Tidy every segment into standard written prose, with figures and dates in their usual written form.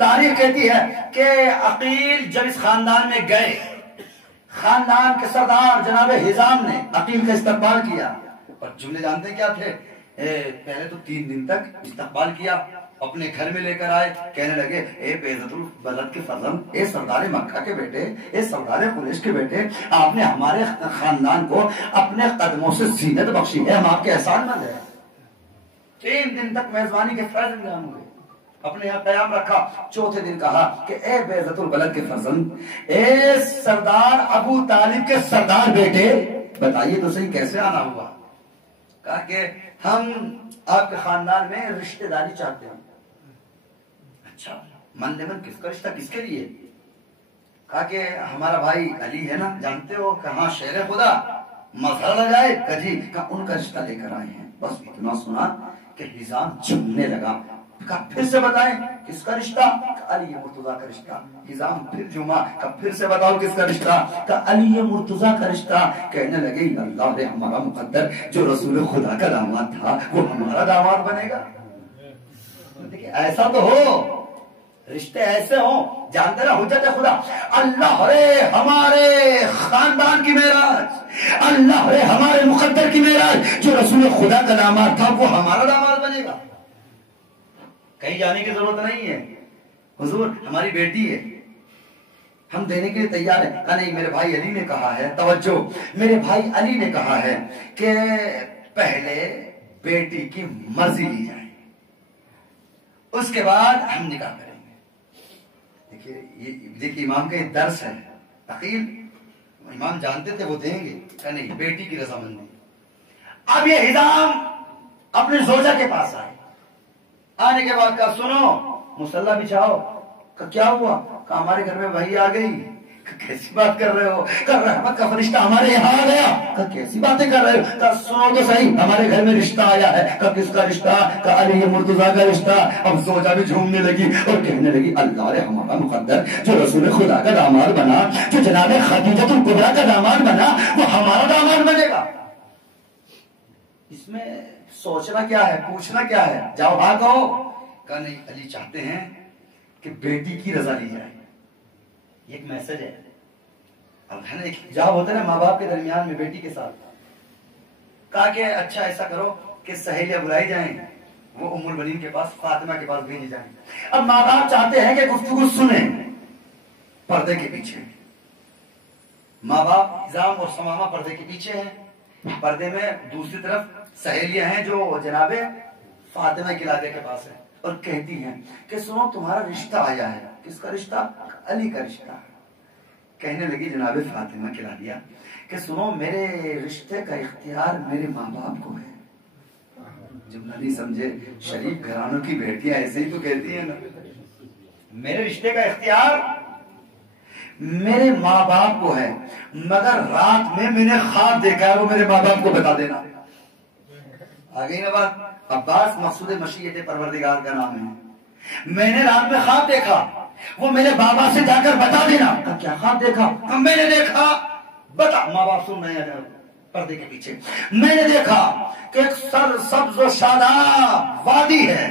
تاریخ کہتی ہے کہ عقیل جب اس خاندان میں گئے، خاندان کے سردار جناب حزام نے عقیل کا استقبال کیا، اور جملے جانتے ہیں کیا تھے؟ پہلے تو 3 دن تک استقبال کیا، اپنے گھر میں لے کر آئے، کہنے لگے اے بیعزت البلد کے فرزند، اے سردار مکہ کے بیٹے، اے سردار قریش کے بیٹے، آپ نے ہمارے خاندان کو اپنے قدموں سے زینت بخشی ہے، ہم آپ کے احسان مند ہیں۔ 3 دن تک میزبانی کے فرض انجام ہوئے، اپنے یہاں قیام رکھا۔ چوتھے دن کہا کہ اے بیعزت البلد کے فرزند، اے سردار ابو طالب کے سردار بیٹے، بتائیے تو صحیح کیسے آنا ہوا؟ کہا کہ ہم آپ کے خاندان میں رشتہ داری چاہتے ہیں۔ اچھا، من من کس کا رشتہ، کس کے لیے؟ کہا کہ ہمارا بھائی علی ہے نا، جانتے ہو کہ ہاں شیر خدا مظہر لگائے، کہ جی کہ ان کا رشتہ لے کر آئے ہیں۔ بس اتنا سنا کہ حزام جھومنے لگا۔ کہا پھر سے بتائیں کس کا رشتہ؟ کہ علی مرتضیٰ کا رشتہ۔ حزام پھر جھوما، کہ پھر سے بتاؤ کس کا رشتہ؟ کہ علی مرتضیٰ کا رشتہ۔ کہنے لگے اللہ نے ہمارا مقدر جو رسول خدا کا داماد تھا وہ ہمارا داماد بنے گا۔ دیکھیں ایسا تو ہو، رشتے ایسے ہوں، جانتے نا حجت خدا، اللہ رے ہمارے خاندان کی معراج، اللہ رے ہمارے مقدر کی معراج، جو رسول خدا کا داماد تھا وہ ہمارا داماد بنے گا۔ کہیں جانے کی ضرورت نہیں ہے، حضور ہماری بیٹی ہے، ہم دینے کے لیے تیار ہیں۔ کہا نہیں، میرے بھائی علی نے کہا ہے، توجہ، میرے بھائی علی نے کہا ہے کہ پہلے بیٹی کی مرضی لی جائے، اس کے بعد ہم نکاح کریں گے۔ دیکھیے امام کا ایک درس ہے، عقیل امام جانتے تھے وہ دیں گے، کہ نہیں بیٹی کی رضامندی۔ اب یہ حزام اپنے زوجہ کے پاس آئے، آنے کے بعد کہا سنو مصلی بچھاؤ۔ کہ کیا ہوا؟ کہ ہمارے گھر میں وحی آ گئی۔ کہ کیسی بات کر رہے ہو؟ کہ رحمت کا فرشتہ ہمارے یہاں آ گیا۔ کہ کیسی باتیں کر رہے ہو؟ کہ سنو تو صحیح، ہمارے گھر میں رشتہ آیا ہے۔ کہ کس کا رشتہ؟ کہ علی مرتضیٰ کا رشتہ۔ اب زوجہ بھی جھومنے لگی اور کہنے لگی اللہ رے ہمارا مقدر جو رسول خدا کا داماد بنا، جو جناب خدیجۃ الکبریٰ کا داماد بنا، وہ ہمارا داماد بنے گا۔ اس میں سوچنا کیا ہے، پوچھنا کیا ہے؟ جاؤ ہاں کہو۔ کہا نہیں، علی چاہتے ہیں کہ بیٹی کی رضا لی جائے، یہ ایک میسج ہے۔ اب ہے نا ایک حجاب ہوتا ہے نا ماں باپ کے درمیان میں بیٹی کے ساتھ۔ کہا کہ اچھا ایسا کرو کہ سہیلیاں بلائی جائیں، وہ ام البنین کے پاس، فاطمہ کے پاس بھیجی جائیں۔ اب ماں باپ چاہتے ہیں کہ گفتگو سنیں پردے کے پیچھے، ماں باپ حزام اور ثمامہ پردے کے پیچھے ہیں، پردے میں دوسری طرف سہیلیاں ہیں جو جناب فاطمہ کے لادے کے پاس ہے، اور کہتی ہیں کہ سنو تمہارا رشتہ آیا ہے۔ کس کا رشتہ؟ علی کا رشتہ۔ کہنے لگی جناب فاطمہ کے لادیا کہ سنو میرے رشتے کا اختیار میرے ماں باپ کو ہے۔ جملہ نہیں سمجھے، شریف گھرانوں کی بیٹیاں ایسے ہی تو کہتی ہیں نا، میرے رشتے کا اختیار میرے ماں باپ کو ہے، مگر رات میں نے خواب دیکھا ہے، وہ میرے ماں باپ کو بتا دینا۔ آگئی نا بات؟ عباس مقصود مشیت پروردگار کا نام ہے۔ میں نے رات میں خواب دیکھا، وہ میرے بابا سے جا کر بتا دینا۔ کیا خواب دیکھا؟ میں نے دیکھا، بتا، ماں باپ سن رہے ہیں پردے کے پیچھے، میں نے دیکھا کہ ایک سر سبز و شاداب وادی ہے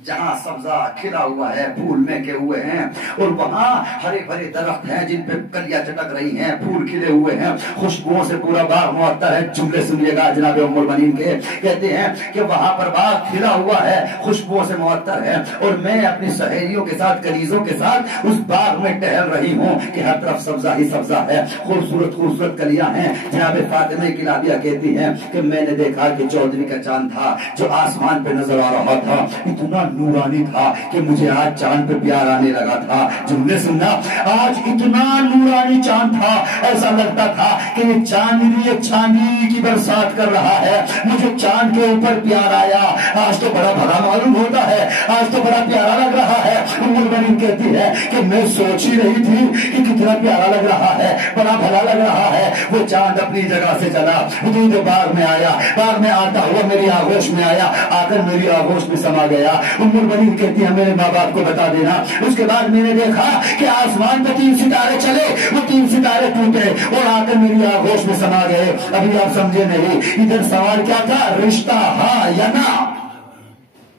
جہاں سبزہ کھلا ہوا ہے، پھول مہکے ہوئے ہیں، اور وہاں ہرے بھرے درخت ہیں جن پہ کلیاں چٹک رہی ہیں، پھول کھلے ہوئے ہیں، خوشبوؤں سے پورا باغ معطر ہے۔ جملے سنیے گا جناب ام البنین کے، کہتے ہیں کہ وہاں پر باغ کھلا ہوا ہے، خوشبوؤں سے معطر ہے، اور میں اپنی سہیلیوں کے ساتھ، کنیزوں کے ساتھ اس باغ میں ٹہل رہی ہوں کہ ہر طرف سبزہ ہی سبزہ ہے، خوبصورت خوبصورت کلیاں ہیں۔ جناب فاطمہ کی لادیا کہتی ہیں کہ میں نے دیکھا کہ 14ویں کا چاند تھا جو آسمان پہ نظر آ رہا تھا، اتنا نورانی تھا کہ مجھے آج چاند پہ پیار آنے لگا تھا۔ جملے سننا، آج اتنا نورانی چاند تھا، ایسا لگتا تھا کہ یہ چاندنی ایک چاندنی کی برسات کر رہا ہے، مجھے چاند کے اوپر پیار آیا، آج تو بڑا بھلا معلوم ہوتا ہے، آج تو بڑا پیارا لگ رہا ہے۔ ام البنین کہتی ہے کہ میں سوچ ہی رہی تھی کہ کتنا پیارا لگ رہا ہے، بڑا بھلا لگ رہا ہے۔ وہ چاند اپنی جگہ سے چلا، حدود باغ میں آیا، باغ میں آتا ہوا میری آغوش میں آیا، آ کر میری آغوش میں سما گیا۔ ام البنین کہتی ہے میرے ماں باپ کو بتا دینا۔ اس کے بعد میں نے دیکھا کہ آسمان پہ 3 ستارے چلے، وہ 3 ستارے ٹوٹے اور آ کر میری آغوش میں سما گئے۔ ابھی آپ سمجھے نہیں، ادھر سوال کیا تھا؟ رشتہ ہاں یا نہ؟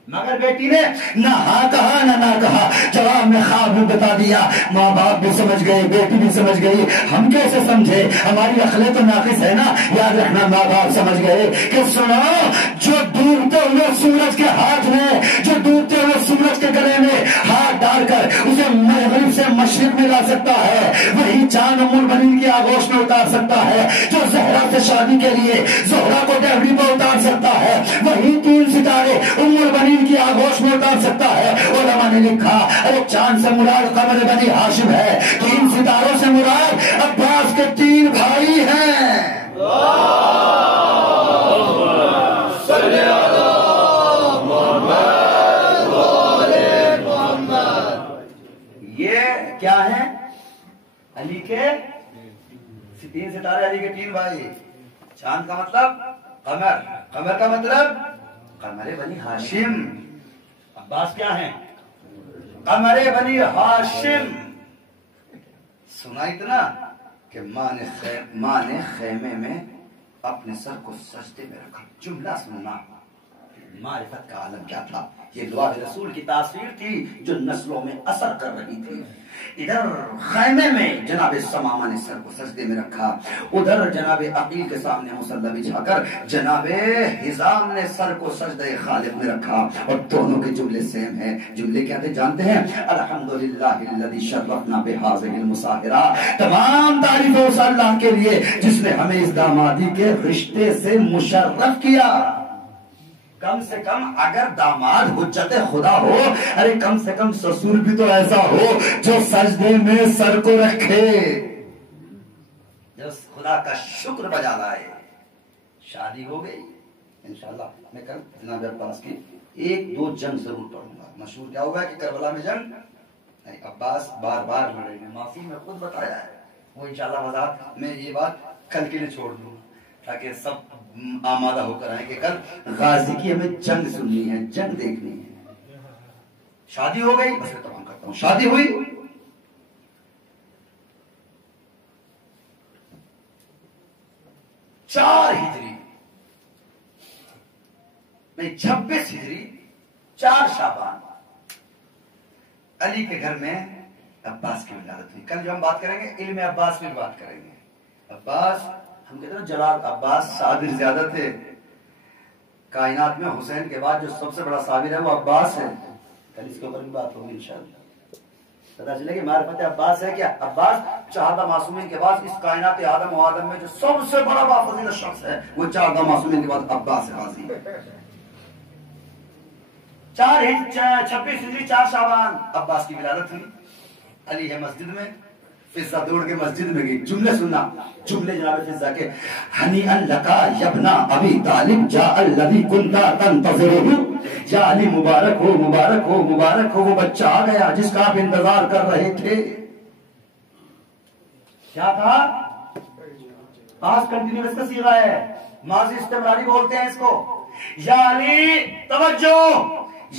مگر بیٹی نے نہ ہاں کہا نہ نہ کہا، جواب ہمیں خواب بھی بتا دیا، ماں باپ بھی سمجھ گئے، بیٹی بھی سمجھ گئی، ہم کیسے سمجھے؟ ہماری عقلیں تو ناقص ہے نا۔ یاد رکھنا ماں باپ سمجھ گئے کہ سنو، جو ڈوبتے ہوئے سورج کے ہاتھ میں، جو ڈوبتے ہوئے سورج کے گلے میں ہاتھ ڈال کر اسے مغرب سے مشرق میں لا سکتا ہے، وہی چاند ام البنین کی آغوش میں اتار سکتا ہے۔ جو زہرا سے شادی کے لیے زہرا کو ڈہری پہ اتار سکتا ہے، وہی 3 ستارے ام البنین کی آغوش میں اتار سکتا ہے۔ علماء نے لکھا ارے چاند سے مراد قمر بنی ہاشم ہے، 3 ستاروں سے مراد عباس کے 3 بھائی ہیں۔ یہ کیا ہے؟ علی کے 3 ستارے، علی کے 3 بھائی۔ چاند کا مطلب قمر، قمر کا مطلب قمر بنی ہاشم۔ عباس کیا ہیں؟ قمر بنی ہاشم۔ سنا اتنا کہ ماں نے خیمے میں اپنے سر کو سجدے میں رکھا۔ جملہ سننا، معرفت کا عالم کیا تھا۔ یہ دعا رسول کی تاثیر تھی جو نسلوں میں اثر کر رہی تھی۔ ادھر خیمے میں جناب سمامہ نے سر کو سجدے میں رکھا، ادھر جناب عقیل کے سامنے مصلی بچھا کر جناب حزام نے سر کو سجدہ خالق میں رکھا، اور دونوں کے جملے سیم ہیں۔ جملے کیا تھے جانتے ہیں؟ الحمدللہ الذی شرفنا بہذہ المساہرہ، تمام تعریف اس اللہ کے لیے جس نے ہمیں اس دامادی کے رشتے سے مشرف کیا۔ کم سے کم اگر داماد حجت خدا ہو، ارے کم سے کم سسور بھی تو ایسا ہو جو سجدے میں سر کو رکھے، جو خدا کا شکر بجا لائے۔ شادی ہو گئی، انشاءاللہ میں کل جناب عباس کی 1-2 جنگ ضرور پڑھوں گا۔ مشہور کیا ہوگا کہ کربلا میں جنگ نہیں، عباس بار بار لڑے گئے، معصوم نے خود بتایا ہے۔ وہ انشاءاللہ وضاحت میں یہ بات کل کے لیے چھوڑ دوں تاکہ سب آمادہ ہو کر آئیں کہ کل غازی کی ہمیں جنگ سننی ہے، جنگ دیکھنی ہے۔ شادی ہو گئی، بس تمام کرتا ہوں۔ شادی ہوئی، 4 ہجری نہیں 26 ہجری 4 شعبان علی کے گھر میں عباس کی ولادت ہوئی۔ کل جو ہم بات کریں گے علم عباس کی بات کریں گے۔ عباس ہم کہتے ہیں جلال عباس صابر زیادہ تھے، کائنات میں حسین کے بعد جو سب سے بڑا صابر ہے وہ عباس ہے۔ کل اس کے اوپر بھی بات ہوگی انشاءاللہ، پتا چلے کہ معرفت عباس ہے کیا۔ عباس 4 معصومین کے بعد اس کائنات آدم و آدم میں جو سب سے بڑا بافضیلت شخص ہے وہ 4 معصومین کے بعد عباس غازی۔ 26 ہجری 4 شعبان عباس کی ولادت ہوئی۔ علی ہے مسجد میں، فضہ دوڑ کے مسجد میں گئی۔ جملے سننا، جملے جناب فضہ کے، ہنیئا لکا یبنا ابی طالب جاء الذی کنت تنتظرہ، یا علی مبارک ہو مبارک ہو مبارک ہو، وہ بچہ آ گیا جس کا آپ انتظار کر رہے تھے۔ کیا تھا؟ پاسٹ کنٹینیوس کا صیغہ ہے، ماضی استمراری بولتے ہیں اس کو۔ یا علی، توجہ،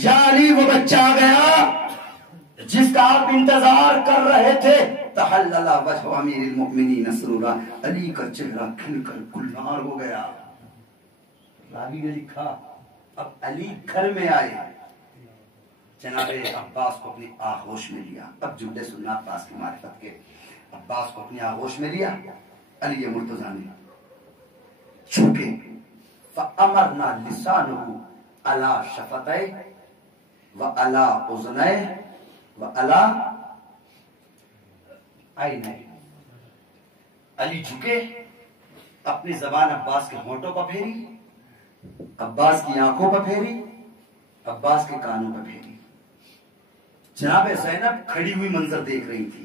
یا علی وہ بچہ آ گیا جس کا آپ انتظار کر رہے تھے۔ تحلل وجہ امیر المؤمنین سرورا، علی کا چہرہ کھل کر گلنار ہو گیا۔ راوی نے لکھا اب علی گھر میں آئے، جناب عباس کو اپنی آغوش میں لیا۔ اب جملے سننا عباس کی معرفت کے۔ عباس کو اپنی آغوش میں لیا، علی مرتضیٰ نے چھوکے فَأَمَرْنَا لِسَانُهُ عَلَى شَفَتَيْهِ وَعَلَى أُذُنَيْهِ وَعَلَى عَيْنَيْهِ۔ علی جھکے، اپنی زبان عباس کے ہونٹوں پر پھیری، عباس کی آنکھوں پر پھیری، عباس کے کانوں پر پھیری۔ جناب زینب کھڑی ہوئی منظر دیکھ رہی تھی۔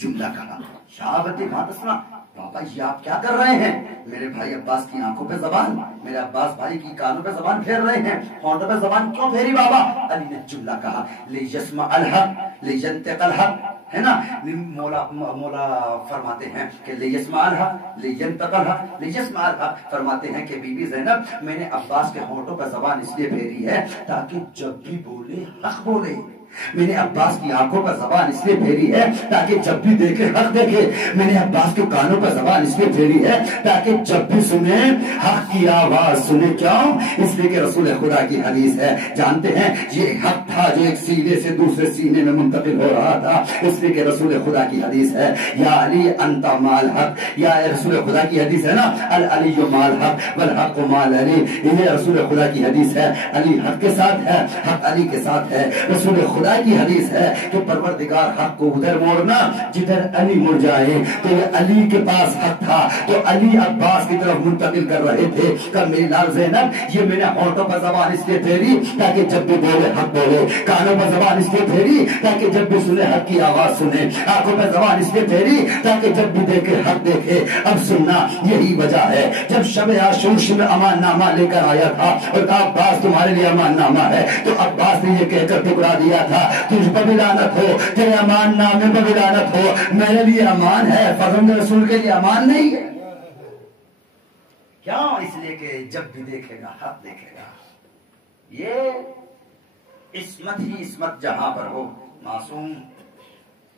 جملہ کہا، شہابت بات سنا، پاپا یہ آپ کیا کر رہے ہیں؟ میرے بھائی عباس کی آنکھوں پہ زبان، میرے عباس بھائی کی کانوں پہ زبان پھیر رہے ہیں، ہونٹوں پہ زبان کیوں پھیری بابا؟ علی نے جملہ کہا، لِيَسْمَعَ الْحَقَّ لِيَنْطِقَ الْحَقَّ، ہے نا، مولا فرماتے ہیں کہ لِيَسْمَعَ الْحَقَّ لِيَنْطِقَ الْحَقَّ، لِيَسْمَعَ الْحَقَّ فرماتے ہیں کہ بی بی زینب میں نے عباس کے ہونٹوں پہ زبان اس لیے پھیری ہے تاکہ جب بھی بولے حق بولے۔ میں نے عباس کی آنکھوں پر زبان اس لیے پھیری ہے تاکہ جب بھی دیکھے حق دیکھے۔ میں نے عباس کے کانوں پر زبان اس لیے پھیری ہے تاکہ جب بھی سنے حق کی آواز سنے۔ کیوں؟ اس لیے کہ رسول خدا کی حدیث ہے، جانتے ہیں یہ حق تھا تھا جو ایک سینے سے دوسرے سینے میں منتقل ہو رہا تھا، اس لیے کہ رسول خدا کی حدیث ہے یا علی انت مال حق، یا رسول خدا کی حدیث ہے نا العلی مال حق والحق مال علی، یہ رسول خدا کی حدیث ہے، علی حق کے ساتھ ہے، حق علی کے ساتھ ہے۔ رسول خدا کی حدیث ہے کہ پروردگار حق کو ادھر موڑنا جدھر علی مڑ جائے، تو یہ علی کے پاس حق تھا تو علی عباس کی طرف منتقل کر رہے تھے۔ کل میری لال زینب یہ میں نے ہونٹوں پر زبان اس لیے پھیری تاکہ جب بھی بولے حق بولے، کانوں پر زبان اس لیے پھیری تاکہ جب بھی سنے حق کی آواز سنے، آنکھوں پر زبان اس لیے پھیری تاکہ جب بھی دیکھے حق دیکھے۔ اب سننا یہی وجہ ہے جب شب عاشور میں امان نامہ لے کر آیا تھا اور کہا عباس تمہارے لیے امان نامہ ہے، تو عباس نے یہ کہہ کر ٹکرا دیا تھا تجھ پر بھی لعنت ہو، تیرے امان نامے پر بھی لعنت ہو، میرے لیے امان ہے، فرزند رسول کے لیے امان نہیں ہے۔ کیوں؟ اس لیے کہ جب بھی دیکھے گا حق دیکھے گا۔ یہ عصمت ہی عصمت جہاں پر ہو۔ معصوم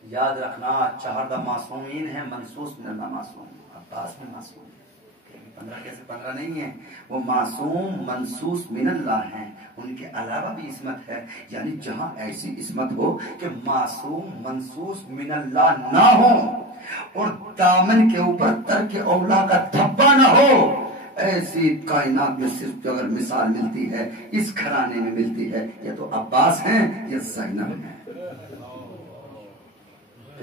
یاد رکھنا 14 معصومین ہیں، منصوص من اللہ معصوم، عباس میں معصوم 15 کیسے 15 نہیں ہے، وہ معصوم منصوص من اللہ ہیں، ان کے علاوہ بھی عصمت ہے، یعنی جہاں ایسی عصمت ہو کہ معصوم منصوص من اللہ نہ ہو اور دامن کے اوپر ترک اولا کا دھبا نہ ہو، ایسی کائنات میں صرف اگر مثال ملتی ہے اس گھرانے میں ملتی ہے، یا تو عباس ہیں یا زینب ہیں۔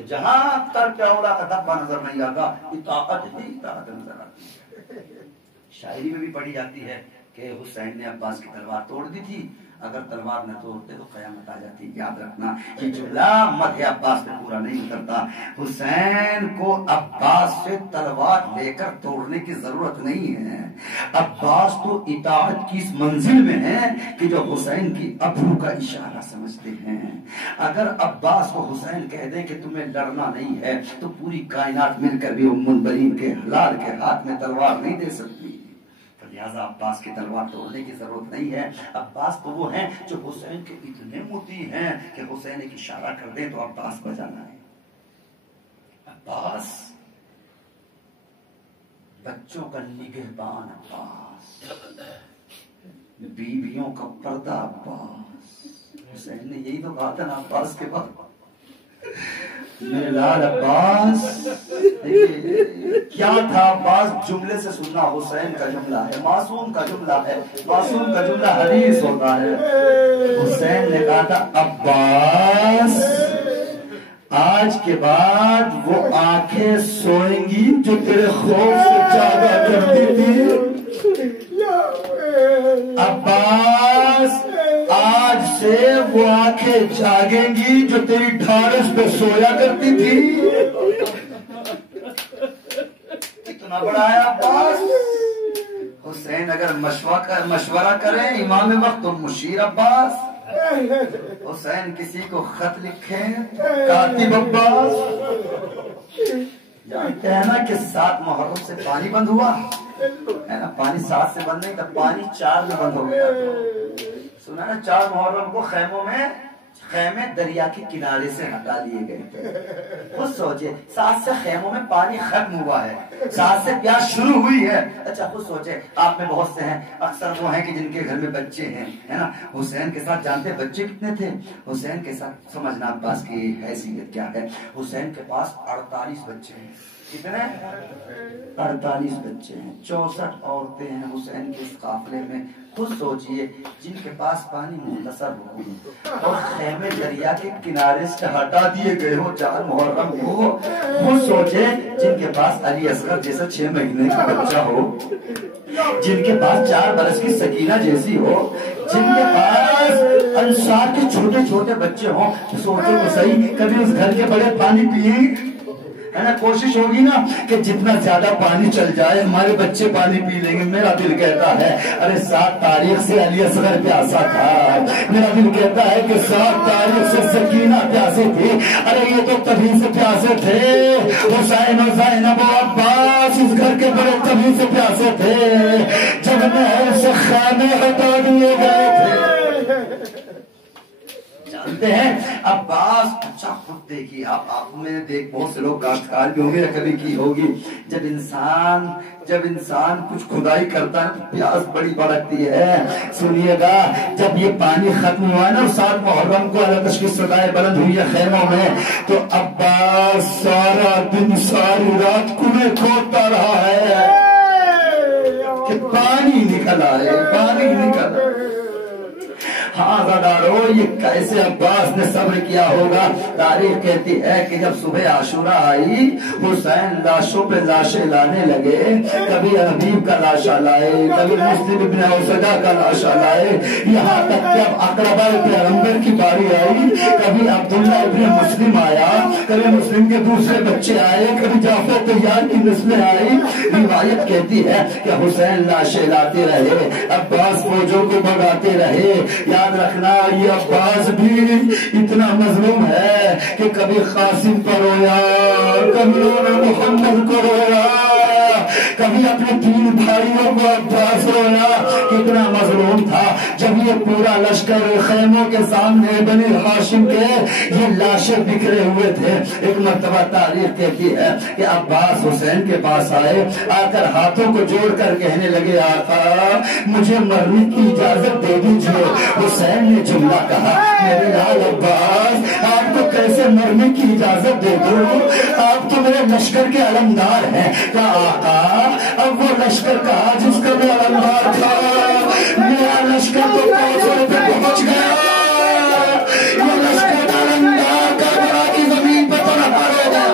جہاں ترک اولا کا دھبا نظر نہیں آتا اطاعت ہی اطاعت نظر آتی ہے۔ شاعری میں بھی پڑھی جاتی ہے کہ حسین نے عباس کی تلوار توڑ دی تھی، اگر تلوار نہ توڑتے تو قیامت آ جاتی۔ یاد رکھنا یہ جملہ مدح عباس میں پورا نہیں اترتا۔ حسین کو عباس سے تلوار لے کر توڑنے کی ضرورت نہیں ہے، عباس تو اطاعت کی اس منزل میں ہے کہ جو حسین کی ابرو کا اشارہ سمجھتے ہیں۔ اگر عباس کو حسین کہہ دیں کہ تمہیں لڑنا نہیں ہے تو پوری کائنات مل کر بھی ام البنین کے حلال کے ہاتھ میں تلوار نہیں دے سکتی، لہذا عباس کی تلوار توڑنے کی ضرورت نہیں ہے۔ عباس تو وہ ہیں جو حسین کے اتنے مطیع ہیں کہ حسین ایک اشارہ کر دیں تو عباس بجانا ہے۔ عباس بچوں کا نگہبان، عباس بیویوں کا پردہ، عباس حسین نے یہی تو کہا تھا نا عباس کے بعد میرے لال عباس۔ کیا تھا عباس؟ جملے سے سننا، حسین کا جملہ ہے، معصوم کا جملہ ہے، معصوم کا جملہ حدیث ہوتا ہے۔ حسین نے کہا تھا عباس آج کے بعد وہ آنکھیں سوئیں گی جو تیرے خوف سے جاگا کرتی تھی، عباس آج سے وہ آنکھیں جاگیں گی جو تیری ڈھارس پہ سویا کرتی تھی۔ اتنا بڑا ہے عباس۔ حسین اگر مشورہ کریں امام وقت تو مشیر عباس، حسین کسی کو خط لکھیں کاتب عباس۔ جانتے ہیں نا کہ 7 محرم سے پانی بند ہوا ہے نا، پانی 7 سے بند نہیں تھا، پانی 4 میں بند ہو گیا۔ سنا نا 4 محرم کو خیموں میں خیمے دریا کے کنارے سے ہٹا لیے گئے تھے۔ خود سوچے 7 سے خیموں میں پانی ختم ہوا ہے، 7 سے پیاس شروع ہوئی ہے۔ اچھا خود سوچے آپ میں بہت سے ہیں، اکثر وہ ہیں کہ جن کے گھر میں بچے ہیں، ہے نا، حسین کے ساتھ جانتے بچے کتنے تھے؟ حسین کے ساتھ سمجھنا عباس کی حیثیت کیا ہے۔ حسین کے پاس 48 بچے ہیں۔ کتنے؟ 48 بچے ہیں، 64 عورتیں ہیں حسین کے اس قافلے میں۔ خود سوچئے جن کے پاس پانی مختصر ہو اور خیمے دریا کے کنارے سے ہٹا دیے گئے ہو 4 محرم کو، خود سوچے جن کے پاس علی اصغر جیسا 6 مہینے کا بچہ ہو، جن کے پاس 4 برس کی سکینہ جیسی ہو، جن کے پاس انصار کے چھوٹے چھوٹے بچے ہوں، سوچو تو صحیح کبھی اس گھر کے بڑے پانی پیئیں، ہے نا، کوشش ہوگی نا کہ جتنا زیادہ پانی چل جائے ہمارے بچے پانی پی لیں گے۔ میرا دل کہتا ہے ارے 7 تاریخ سے علی اصغر پیاسا تھا، میرا دل کہتا ہے کہ 7 تاریخ سے سکینہ پیاسے تھی، ارے یہ تو تبھی سے پیاسے تھے، حسین و زینب و عباس اس گھر کے بڑے تبھی سے پیاسے تھے جب محل سے خیمے ہٹا دیے گئے تھے۔ جانتے ہیں عباس اچھا خود دیکھیے آپ میں بہت سے لوگ کاشتکار بھی ہوں گے یا کبھی کی ہوگی، جب انسان کچھ کھدائی کرتا ہے پیاس بڑی بڑکتی ہے. سنیے گا جب یہ پانی ختم ہوا نا 7 محرم کو آتش کی صدائیں بلند ہوئی ہے خیموں میں، تو عباس سارا دن ساری رات کنویں کھودتا رہا ہے کہ پانی نکل آئے، پانی نکل آئے. ہاں زدارو یہ کیسے عباس نے صبر کیا ہوگا. تاریخ کہتی ہے کہ جب صبح عاشورہ آئی حسین لاشوں پہ لاشیں لانے لگے. کبھی حبیب کا لاشا لائے، کبھی مسلم ابن اوسجہ کا لاشا لائے، یہاں تک کہ اب اقربا پیغمبر کی باری آئی. کبھی عبداللہ ابن مسلم آیا، کبھی مسلم کے دوسرے بچے آئے، کبھی جعفر طیار کی نسلیں آئی. روایت کہتی ہے کہ حسین لاشیں لاتے رہے، عباس فوجوں کو بھگاتے رہے. یاد رکھنا یہ عباس بھی اتنا مظلوم ہے کہ کبھی قاسم پر رویا، کبھی محمد کو رویا، کبھی اپنے 3 بھائیوں کو عباس رویا. کتنا مظلوم تھا جب یہ پورا لشکر خیموں کے سامنے بنی ہاشم کے یہ لاشیں بکھرے ہوئے تھے. ایک مرتبہ تاریخ کہتی ہے کہ عباس حسین کے پاس آئے، آ کر ہاتھوں کو جوڑ کر کہنے لگے آقا مجھے مرنے کی اجازت دے دیجیے. حسین نے جملہ کہا میرے لال عباس آپ کو کیسے مرنے کی اجازت دے دوں، آپ تو میرے لشکر کے علمدار ہیں. کہا آقا اب وہ لشکر کہا جس کا میں علمدار تھا، میرا لشکر تو پہنچنے پہ پہنچ گیا. یہ لشکر کا علمدار کربلا کی زمین پہ تنہا ہو گیا.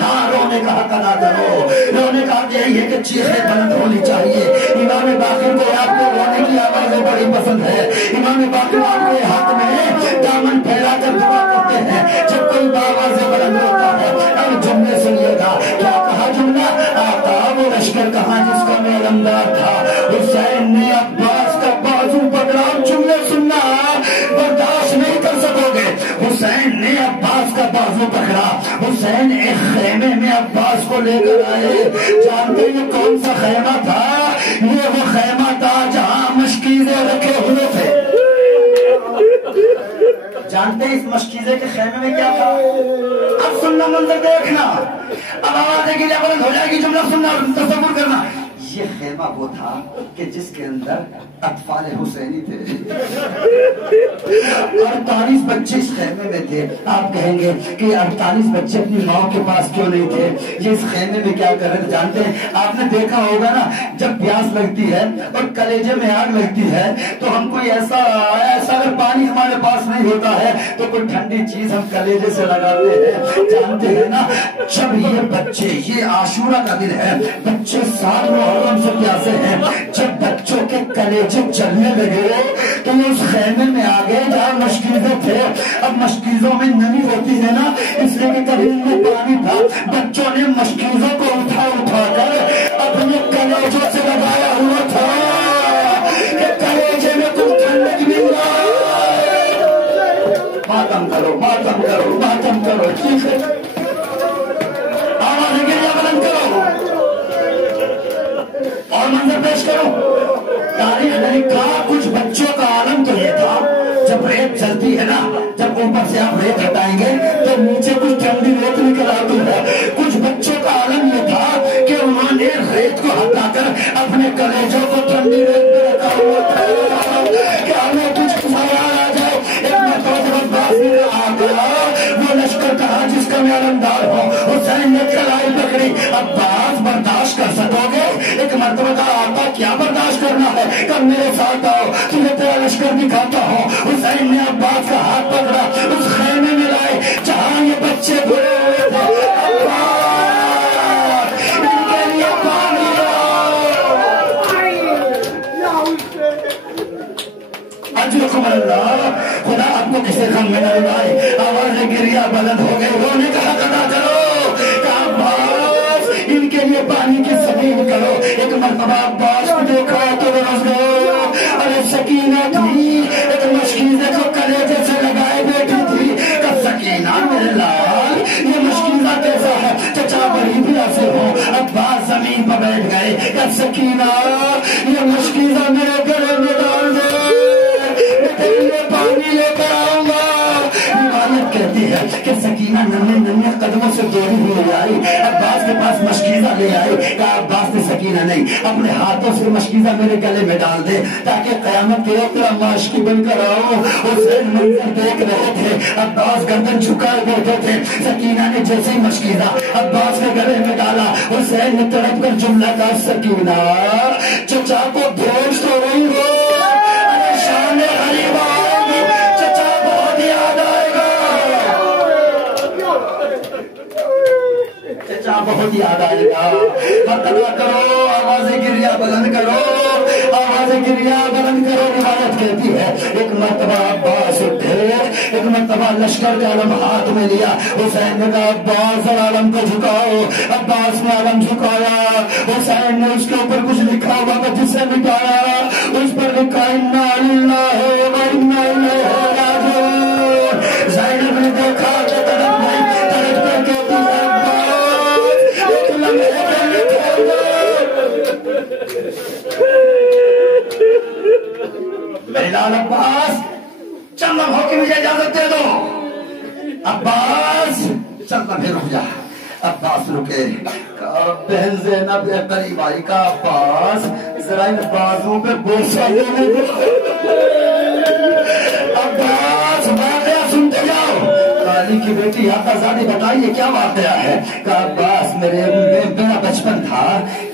ہاں رونے کا حق ادا کرو، رونے کا حق یہی ہے کہ چیخیں بلند ہونی چاہیے. امام باقر کو آپ کو رونے کی آوازیں بڑی پسند ہے. امام باقر آپ کے ہاتھ میں دامن پھیلا کر دعا کرتے ہیں جب کوئی آوازیں بلند ہوتا ہے. اب جملے سنیے گا کیا کہا جملہ، آقا وہ لشکر کہاں جس کا میں علمدار تھا. حسین نے عباس کا بازو پکڑا. جملے سننا برداشت نہیں کر سکو گے. حسین نے عباس کا بازو پکڑا. حسین ایک خیمے میں عباس کو لے کر آئے. جانتے یہ کون سا خیمہ تھا؟ یہ وہ خیمہ تھا جہاں مشکیزیں رکھے ہوئے تھے. جانتے ہیں اس مشکیزے کے خیمے میں کیا تھا؟ اب سننا منظر دیکھنا، اب آوازیں کی بلند ہو جائے گی، جملہ سننا اور تصور کرنا. یہ خیمہ وہ تھا کہ جس کے اندر اطفال حسینی تھے. 48 بچے اس خیمے میں تھے. آپ کہیں گے کہ 48 بچے اپنی ماں کے پاس کیوں نہیں تھے؟ یہ اس خیمے میں کیا کر رہے تھے جانتے ہیں؟ آپ نے دیکھا ہوگا نا جب پیاس لگتی ہے اور کلیجے میں آگ لگتی ہے تو ہم کوئی ایسا اگر پانی ہمارے پاس نہیں ہوتا ہے تو کوئی ٹھنڈی چیز ہم کلیجے سے لگاتے ہیں. جانتے ہیں نا جب یہ بچے، یہ عاشورہ کا دن ہے، بچے 7 محرم سے پیاسے ہیں، جب بچوں کے کلیجے چلنے لگے تو یہ اس خیمے میں آگے جہاں مشکیزیں تھے. اب مشکیزوں میں نمی ہوتی ہے نا، اس لیے کہ کبھی ان میں پانی تھا. بچوں نے مشکیزوں کو اٹھا کر اپنے کلیجوں سے لگایا ہوا تھا کہ کلیجے میں تم ٹھنڈک مل رہا. ماتم کرو، ماتم کرو، ماتم کرو، چیخیں آوازیں گریہ بلند کرو اور منظر پیش کرو. تاریخ نے لکھا کچھ بچوں کا عالم تو یہ تھا جب ریت چلتی ہے نا، جب اوپر سے آپ ریت ہٹائیں گے تو نیچے کچھ ٹھنڈی ریت نکل آتی ہے. کچھ بچوں کا عالم یہ تھا کہ انہوں نے ریت کو ہٹا کر اپنے کلیجوں کو ٹھنڈی ریت میں رکھا ہوا تھا کہ ہمیں کچھ سوال آ جائے. ایک وہ لشکر کہا جس کا میں علمدار ہوں. حسین نے کلائی پکڑی. عباس برداشت کر سکو گے؟ ایک مرتبہ کا آقا کیا برداشت کرنا ہے؟ کب میرے ساتھ آؤ تمہیں تیرا لشکر دکھاتا ہوں. حسین نے عباس کا ہاتھ پکڑا، اس خیمے میں لائے جہاں یہ بچے بھرے ہوئے تھے. ان کے لیے پانی اجرکم اللہ. خدا آپ کو کسی غم میں نہ لائے. آوازیں گریہ بلند ہو گئی، رونے کا حق ادا کرو کہ عباس ان کے لیے پانی کی سبیل کرو. ایک مرتبہ عباس کو دیکھا تو روز گئے. ارے سکینہ تھی ایک مشکیزے کو کلیجے سے لگائے بیٹھی تھی کہ سکینہ میرے لال یہ مشکیزہ کیسا ہے؟ چچا بڑی بھی ایسے ہو. عباس زمین پر بیٹھ گئے کہ سکینہ یہ مشکیزہ میرے گلے میں ڈال دے، میں تیرے لیے پانی لے کر آؤں گا. روایت کہتی ہے کہ سکینہ ننھے ننھے قدموں سے دوڑی ہوئی آئی، عباس کے پاس مشکیزہ لے آئی. کہا عباس نے سکینہ نہیں، اپنے ہاتھوں سے مشکیزہ میرے گلے میں ڈال دے تاکہ قیامت کے وقت تیرا معاشقی بن کر آؤ. حسین منظر دیکھ رہے تھے، عباس گردن جھکائے بیٹھے تھے. سکینہ نے جیسے ہی مشکیزہ عباس کے گلے میں ڈالا، حسین نے تڑپ کر جملہ کہا، سکینہ چچا کو بھیج تو رہی ہو، شان غریب آئے گی، چچا بہت یاد آئے گا، چچا بہت یاد آئے گا. فتح کرو، آوازیں گریہ بلند کرو، آوازیں گریہ بلند کرو. روایت کہتی ہے ایک مرتبہ عباس اٹھے، ایک مرتبہ لشکر کا علم ہاتھ میں لیا. حسین نے کہا عباس علم کو جھکاؤ. عباس نے علم جھکایا. حسین نے اس کے اوپر کچھ لکھا ہوا تھا جسے مٹایا. اس پر لکھا انا للہ و انا الیہ راجعون. زینب نے دیکھا کہ تڑپ گئی، تڑپ کر کہتی ہے عباس ایک لمحے کے لیے کھول دو. میرے لال عباس چند لمحوں کی مجھے اجازت دے دو. عباس چند لمحے رک جا. عباس رکے. بہن زینب قریب آئی. کا عباس ذرا ان بازوں پہ بوسہ دینے دو. عباس واقعہ سنتے جاؤ. علی کی بیٹی آقازادی بتائیے کیا واقعہ ہے. کہ عباس میرا بچپن تھا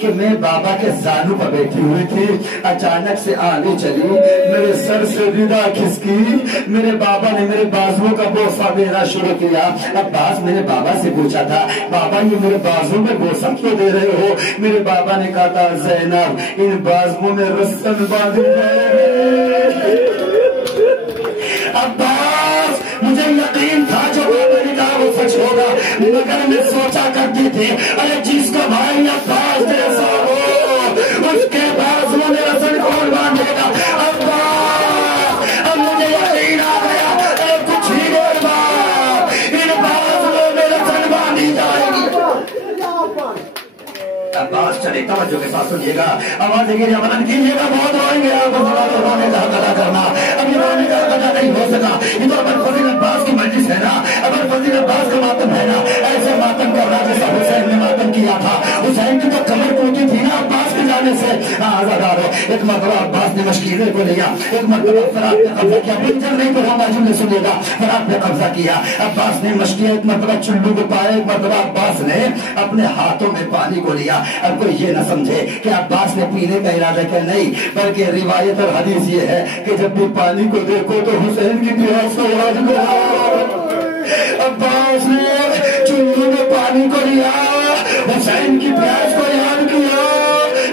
کہ میں بابا کے زانو پر بیٹھی ہوئی تھی، اچانک سے آندھی چلی، میرے سر سے ردا کھسکی، میرے بابا نے میرے بازوؤں کا بوسہ دینا شروع کیا. عباس میں نے بابا سے پوچھا تھا بابا یہ میرے بازو میں بوسہ کیوں دے رہے ہو؟ میرے بابا نے کہا تھا زینب ان بازوؤں میں رسن باندھی گئے. عباس مجھے یقین تھا جو بابا نے کہا وہ سچ ہوگا، مگر میں سوچا کرتی تھی ارے جس کا بھائی عباس جیسا ہو اس کے بازوؤں میں رسن کون باندھے گا. عباس اب مجھے یقین آ گیا اے کچھ ہی دیر بعد ان بازوؤں میں رسن باندھی جائے گی. عباس چلے توجہ کے ساتھ سنیے گا، آوازیں گریہ بلند کیجیے گا. بہت روئیں گے آپ رونے کا حق ادا کرنا. اب یہ رونے کا حق ادا نہیں ہو سکا. یہ تو ابوالفضل عباس کی مجلس ہے نا، ابوالفضل عباس کا ماتم ہے نا. ایسے ماتم کرنا جیسا حسین نے ماتم کیا تھا. حسین کی تو کمر ٹوٹی تھی نا عباس کے جانے سے. آزادارو ایک مرتبہ عباس نے مشکیزے کو لیا، ایک مرتبہ فرات پہ قبضہ کیا. بنجر نہیں تو ہمارا جملے سنیے گا. فرات پہ قبضہ کیا. عباس نے مشکیہ ایک مرتبہ چلو کو پایا، ایک مرتبہ عباس نے اپنے ہاتھوں میں پانی کو لیا. اب کوئی یہ نہ سمجھے کہ عباس نے پینے کا ارادہ کیا، نہیں، بلکہ روایت اور حدیث یہ ہے کہ جب بھی پانی کو دیکھو تو حسین کی پیاس کو یاد کرو. عباس نے چلو میں پانی کو لیا، حسین کی پیاس کو یاد کیا.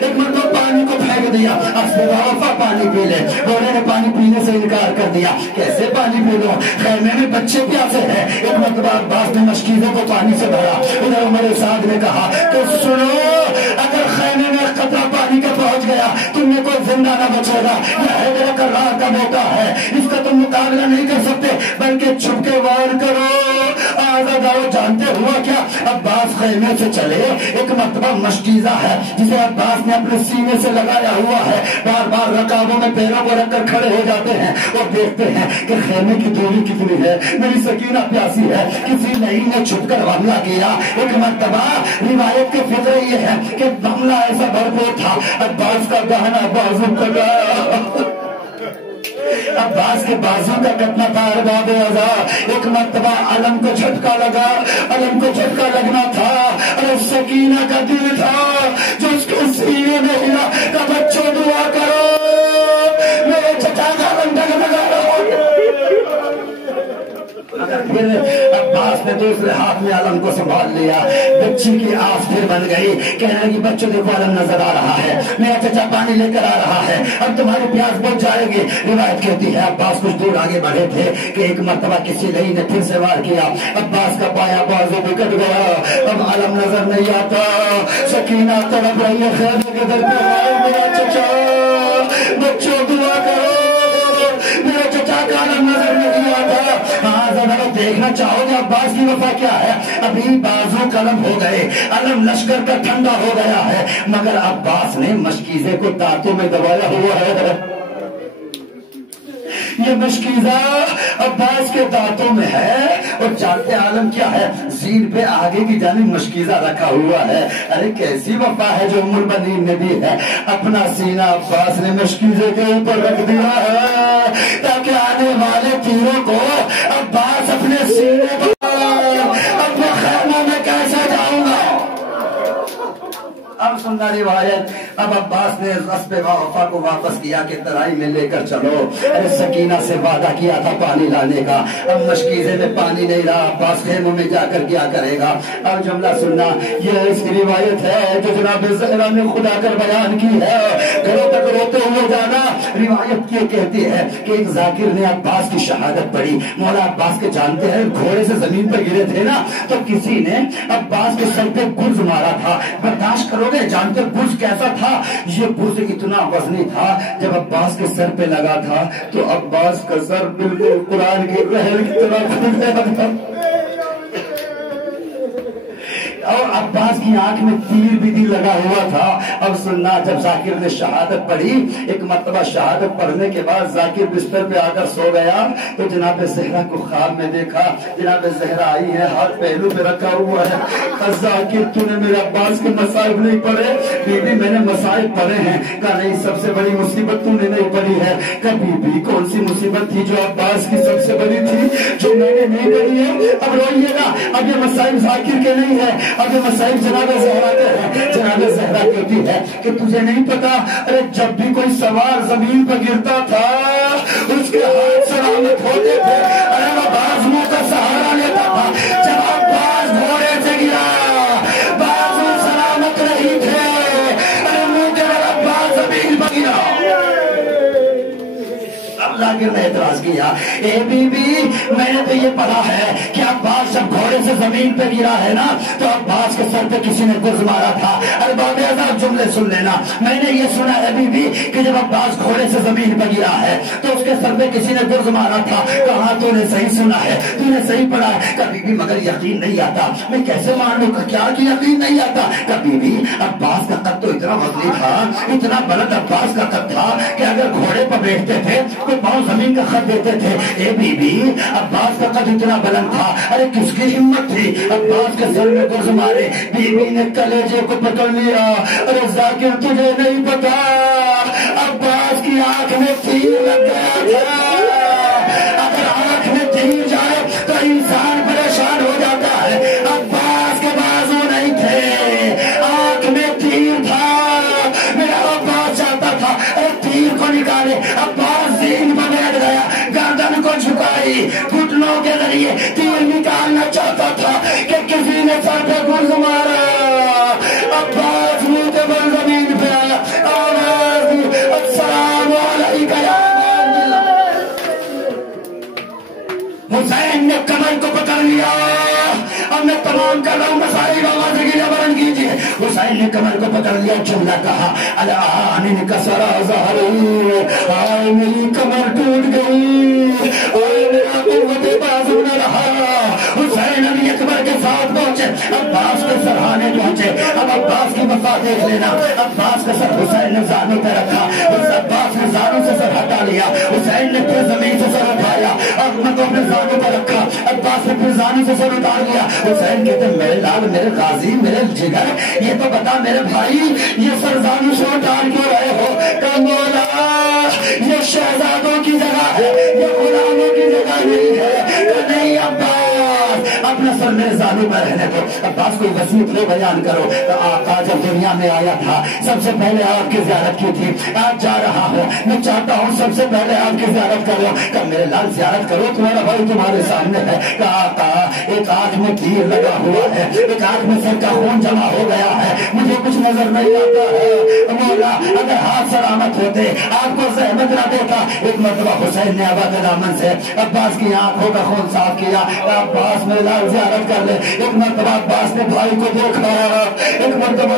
ایک مرتبہ پانی کو پھینک دیا. پانی پی لے. بولے نے پانی پینے سے انکار کر دیا. کیسے پانی پی لو؟ خیمے میں بچے پیاسے ہیں. ایک مرتبہ عباس نے مشکیزوں کو پانی سے بھرا. ادھر عمر سعد نے کہا کہ سنو اگر خیمے میں قطرہ پانی کا پہنچ گیا تم نے کوئی زندہ نہ بچے گا. یہ حیدر کرار کا بیٹا ہے، اس کا تم مقابلہ نہیں کر سکتے، بلکہ چھپ کے وار کرو. آزادارو جانتے ہوا کیا؟ عباس خیمے سے چلے. ایک مرتبہ مشکیزہ ہے جسے عباس نے اپنے سینے سے لگایا ہوا ہے. بار بار رکابوں میں پیروں کو رکھ کر کھڑے ہو جاتے ہیں اور دیکھتے ہیں کہ خیمے کی دوری کتنی ہے. میری سکینہ پیاسی ہے. کسی نہیں نے چھپ کر حملہ کیا. ایک مرتبہ روایت کے فکر یہ ہے کہ حملہ ایسا بھرپور تھا عباس کا دہنا بازو کٹا. عباس کے بازو کا کٹنا تھا ارباب ازار. ایک مرتبہ علم کو جھٹکا لگا. علم کو جھٹکا لگنا تھا اور سکینہ کا دل تھا جو اس کے سینے میں ہلا. کہ بچوں دعا کرو میرے چچا کا بندہ لگا رہا. پھر عباس نے دوسرے ہاتھ میں علم کو سنبھال لیا. بچی کی آس پھر بن گئی. کہنے لگی بچوں دیکھو علم نظر آ رہا ہے، میرا چچا پانی لے کر آ رہا ہے، اب تمہاری پیاس بچ جائے گی. روایت کہتی ہے عباس کچھ دور آگے بڑھے تھے کہ ایک مرتبہ کسی لئی نے پھر سے وار کیا. عباس کا پایا بازو بھی کٹ گیا. اب علم نظر نہیں آتا. سکینہ تڑپ رہی ہے خیمے کے در پہ. میرا چچا بچوں دعا کرو میرا چچا کا علم نظر نہیں آتا. دیکھنا چاہو گے عباس کی وفا کیا ہے. ابھی بازو قلم ہو گئے، علم لشکر کا ٹھنڈا ہو گیا ہے، مگر عباس نے مشکیزے کو دانتوں میں دبایا ہوا ہے. یہ مشکیزہ عباس کے دانتوں میں ہے اور جانتے عالم کیا ہے؟ زین پہ آگے کی جانب مشکیزہ رکھا ہوا ہے. ارے کیسی وفا ہے جو ام البنین نے دی ہے. اپنا سینہ عباس نے مشکیزے کے اوپر رکھ دیا ہے تاکہ آنے والے تیروں کو عباس اپنے سینے پر اپنے خیموں میں کیسے جاؤں گا. اب سننا روایت. اب عباس نے رسب وفا کو واپس کیا کہ ترائی میں لے کر چلو. ارے سکینہ سے وعدہ کیا تھا پانی لانے کا. اب مشکیزے میں پانی نہیں رہا. عباس خیموں میں جا کر کیا کرے گا؟ اب جملہ سننا. یہ اس کی روایت ہے جو جناب زہرا نے خدا کر بیان کی ہے. گھروں تک روتے ہوئے جانا. روایت یہ کہتی ہے کہ ایک ذاکر نے عباس کی شہادت پڑھی. مولا عباس کے جانتے ہیں گھوڑے سے زمین پر گرے تھے نا, تو کسی نے عباس کے سر پہ گرز مارا تھا. برداشت کرو گے؟ جانتے گرز کیسا تھا؟ یہ گرز اتنا وزنی تھا جب عباس کے سر پہ لگا تھا تو عباس کا سر بالکل قرآن کی رحل کی طرح کھل گیا تھا. اور عباس کی آنکھ میں تیر بھی لگا ہوا تھا. اب سننا. جب ذاکر نے شہادت پڑھی, ایک مرتبہ شہادت پڑھنے کے بعد ذاکر بستر پہ آ کر سو گیا تو جناب زہرا کو خواب میں دیکھا. جناب زہرا آئی ہے, ہاتھ پہلو پہ رکھا ہوا ہے. ذاکر تو نے میرے عباس کے مصائب نہیں پڑھے؟ بیوی میں نے مصائب پڑھے ہیں. کہا نہیں, سب سے بڑی مصیبت تو نے نہیں پڑھی ہے. کبھی بھی کون سی مصیبت تھی جو عباس کی سب سے بڑی تھی جو میں نے نہیں پڑھی ہے؟ اب روئیے گا, اب یہ مصائب ذاکر کے نہیں ہے, اب یہ مصائب جناب زہرا کے ہیں. جناب زہرا کہتی ہے کہ تجھے نہیں پتا, ارے جب بھی کوئی سوار زمین پر گرتا تھا اس کے ہاتھ سلامت ہوتے تھے. ارے وہ بازوؤں کا سہارا لیتا تھا. جب عباس گھوڑے سے گرا بازو سلامت نہیں تھے. ارے منہ کے بل عباس زمین پر گرا. اب ذاکر نے اعتراض کیا, اے بی بی میں نے تو یہ پڑھا ہے کہ عباس جب گھوڑے سے زمین پہ گرا ہے نا تو عباس کے سر پہ کسی نے گرز مارا تھا. ارے بابے عذاب جملے سن لینا. میں نے یہ سنا ہے بی بی کہ جب عباس گھوڑے سے زمین پہ گرا ہے تو اس کے سر پہ کسی نے گرز مارا تھا. کہاں تو نے صحیح سنا ہے, تو نے صحیح پڑھا ہے. کبھی بھی مگر یقین نہیں آتا. میں کیسے مان لوں کیا کہ یقین نہیں آتا؟ کبھی بھی عباس کا قد تو اتنا وزنی تھا, اتنا بلند عباس کا قد تھا کہ اگر گھوڑے پر بیٹھتے تھے تو پاؤں زمین کا خط دیتے تھے. اے بی بی عباس کا قد اتنا بلند تھا, ارے کس کی ہمت تھی عباس کے سر میں گرز مارے؟ بی بی نے کلیجے کو پکڑ لیا. ارے ذاکر تجھے نہیں پتا عباس کی آنکھ میں تیر لگ گیا تھا. اگر آنکھ میں تیر جائے تو انسان پریشان ہو جاتا ہے. عباس کے بازو نہیں تھے, آنکھ میں تیر تھا. میرا عباس چاہتا تھا ارے تیر کو نکالے. عباس زین پر بیٹھ گیا, گردن کو جھکائی, گھٹنوں کے ذریعے تیر نکالنا چاہتا تھا کہ کسی نے سر پہ گرز مارا. عباس منہ کے بل زمین پہ آیا, آواز دی السلام علیکم یا حسین نے کمر کو پکڑ لیا. اب میں تمام کر رہا ہوں, مسائل آواز گیلا برن کیجیے. حسین نے کمر کو پکڑ لیا, جملہ کہا الان کسر ظہری, آئے میری کمر ٹوٹ گئی, آئے میرا قوت بازو نہ رہا. حسین علی اکبر کے ساتھ پہنچے, عباس کے سرحانے پہنچے. اب عباس کی وفا دیکھ لینا. عباس کا سر حسین نے زانوں پہ رکھا, اس عباس نے زانوں سے سر ہٹا لیا. حسین نے پھر زمین سے سر اٹھایا, احمد کو اپنے زانوں پہ رکھا. عباس نے پھر زانوں سے سر اتار لیا. حسین کہتے میرے لال, میرے غازی, میرے جگر, یہ تو بتا میرے بھائی یہ سر زانوں سے اتار کیوں رہے ہو؟ کہ مولا یہ شہزادوں کی جگہ ہے, یہ غلاموں کی جگہ نہیں ہے. کہ نہیں عباس اپنا سر میرے زانوں میں رہنے دو. عباس کوئی وصیت لے بیان کرو. آقا جب دنیا میں آیا تھا سب سے پہلے آپ کی زیارت کی تھی. آج جا رہا ہوں, میں چاہتا ہوں سب سے پہلے آپ کی زیارت کرو. کہ میرے لال زیارت کرو, تمہارا بھائی تمہارے سامنے ہے. کہ آقا ایک آنکھ میں تیر لگا ہوا ہے, ایک آنکھ میں سر کا خون جمع ہو گیا ہے, مجھے کچھ نظر نہیں آتا ہے. مولا اگر ہاتھ سلامت ہوتے آپ کو زحمت نہ دیتا. ایک مرتبہ حسین نے آبا کے دامن سے عباس کی آنکھوں کا خون صاف کیا. عباس میرے لال زیارت کر لے. ایک مرتبہ عباس نے بھائی کو دیکھا, ایک مرتبہ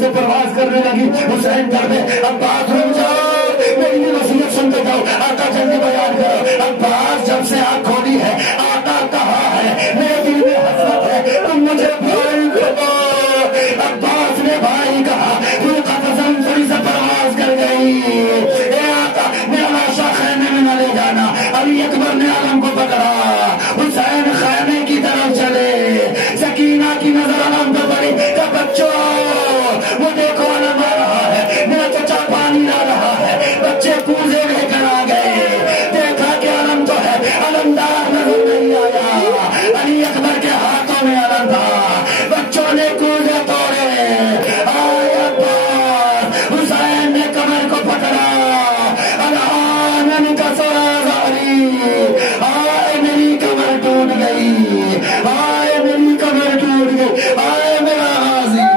سے پرواز کرنے لگی. حسین کر دے عباس رک جاؤ, میری وصیت سنتے جاؤ. آقا جلدی بیان کرو. عباس جب سے آنکھ کھولی ہے آقا کہا ہے میرے دل میں حسرت ہے, تم مجھے بھائی کہو. عباس نے بھائی کہا, روح کا قسم سری سے پرواز کر گئی. اے آقا میرا لاشا خیمے میں نہ لے جانا. علی اکبر نے عالم کو پکڑا, حسین گئی، آئے میری کمر ٹوٹ گئی، آئے میرا حاضر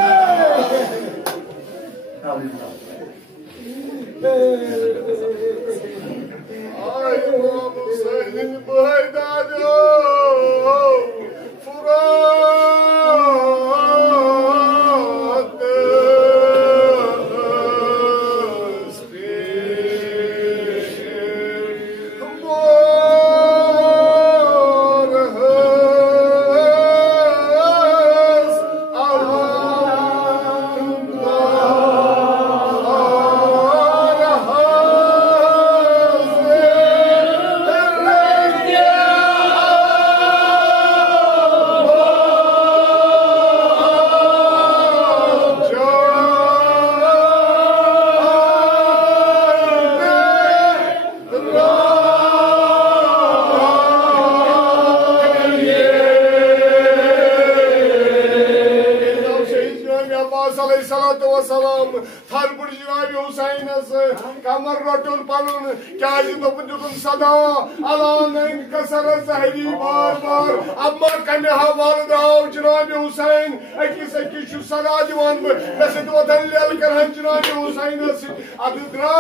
آئے امام حسین بہدادو فرات کمر رٹن پنن کیا دن صدا علامین کسر زہری بار بار اما کنہا والداو جناب حسین اکیس اکیس شو صدا دیوان نسید وطن لیل کرن جناب حسین نسید اددرا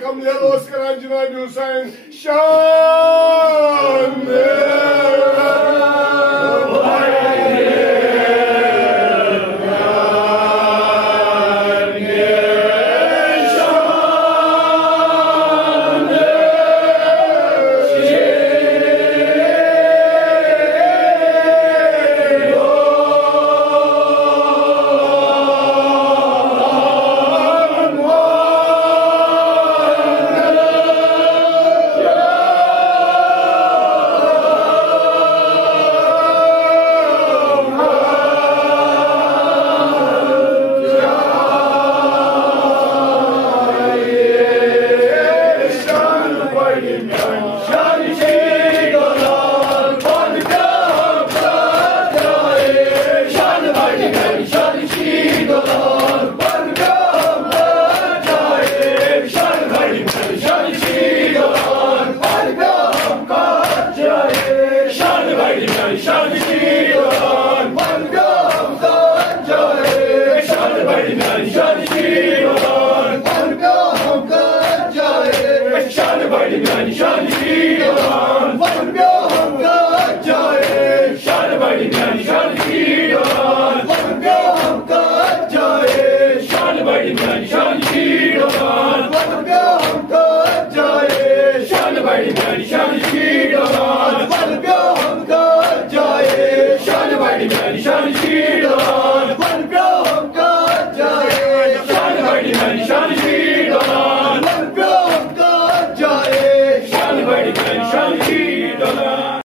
کم لیلوس کران جناب حسین شان Shani,